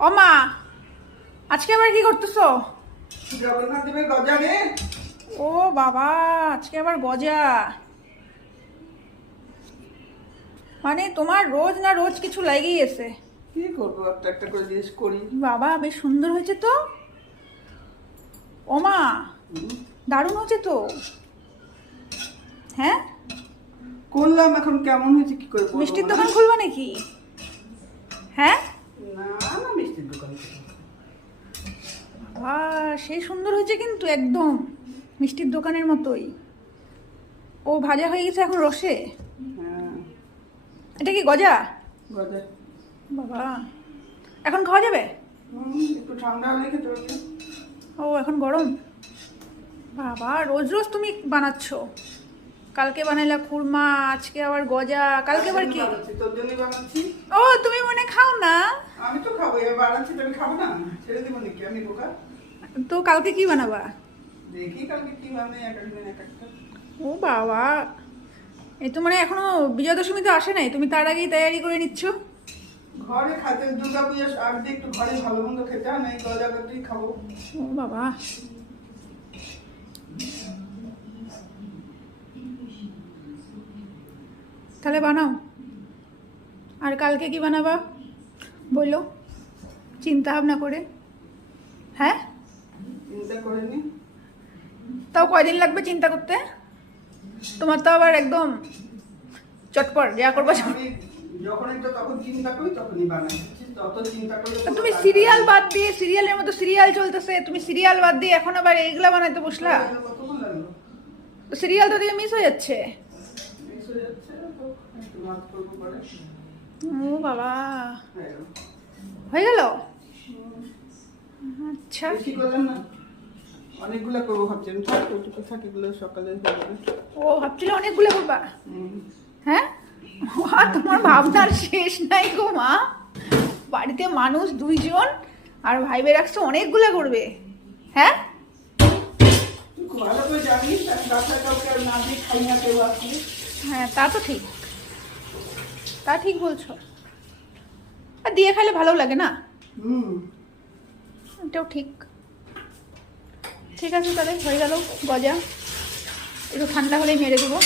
ও মা আজকে আবার কি করতেছো? জগন্নাথ দেবের গজা রে ও বাবা আজকে আবার গজা। মানে তোমার রোজ না রোজ কিছু লাগেই এসে। কি করব একটা একটা করে জিনিস করি। বাবা বেশ সুন্দর হয়েছে তো। ও মা হুম। দারুণ হয়েছে তো। হ্যাঁ? করলাম এখন কেমন হয়েছে কি করে মিষ্টির দোকান খুলবা নাকি? হ্যাঁ না না মিষ্টির দোকান বাবা সেই সুন্দর হয়েছে কিন্তু একদম মিষ্টির দোকানের মতোই। ও ভাজা হয়ে গেছে এখন রসে? হ্যাঁ। এটা কি গজা? গজা। বাবা এখন খাওয়া যাবে? একটু ঠান্ডা ও এখন গরম? বাবা রোজ রোজ তুমি বানাচ্ছ। কালকে বানাইলা খুরমা আজকে আবার গজা কালকে আবার কি? তোর জন্যই বানাচ্ছি। ও তুমি মনে খাও না? আমি তো খাব বানাচ্ছি তো আমি খাব না? ছেড়ে দেবো নাকি? আমি বোকা। তো কালকে কি বানাবা? দেখি কালকে কি বানাই এক একটা ও বাবা। এই তো মানে এখনও বিজয়া দশমী তো আসে নাই তুমি তার আগেই তৈরি করে নিচ্ছ? ঘরে খাতে দুর্গা একটু ঘরে ভালো মন্দ খেতে হয় না গজা খাব? ও বাবা। তাহলে বানাও। আর কালকে কি বানাবা? বলল চিন্তা ভাবনা করে। হ্যাঁ? চিন্তা তাও কয়দিন লাগবে চিন্তা করতে? তোমার তো আবার একদম চটপট যা করব তুমি সিরিয়াল বাদ দিয়ে সিরিয়ালের মতো সিরিয়াল চলতেছে তুমি সিরিয়াল বাদ দিয়ে এখন আবার এইগুলা বানাইতে বসলা? সিরিয়াল তো দিকে মিস হয়ে যাচ্ছে। ও বাবা। হ্যাঁ। গেল। আচ্ছা। অনেকগুলো করব ভাবছেন থাক ওটুকু থাক এগুলো সকালে ও ভাবছিল অনেকগুলো করবা? হ্যাঁ? তোমার ভাবনার শেষ নাই গো মা। বাড়িতে মানুষ দুইজন আর ভাই বে রাখছো অনেকগুলো করবে। হ্যাঁ? হ্যাঁ তা তো ঠিক। তা ঠিক বলছো। আর দিয়ে খাইলে ভালো লাগে না? হুম। এটাও ঠিক। ঠিক আছে তাহলে হয়ে গেল গজা। একটু ঠান্ডা হলেই মেরে দেবো।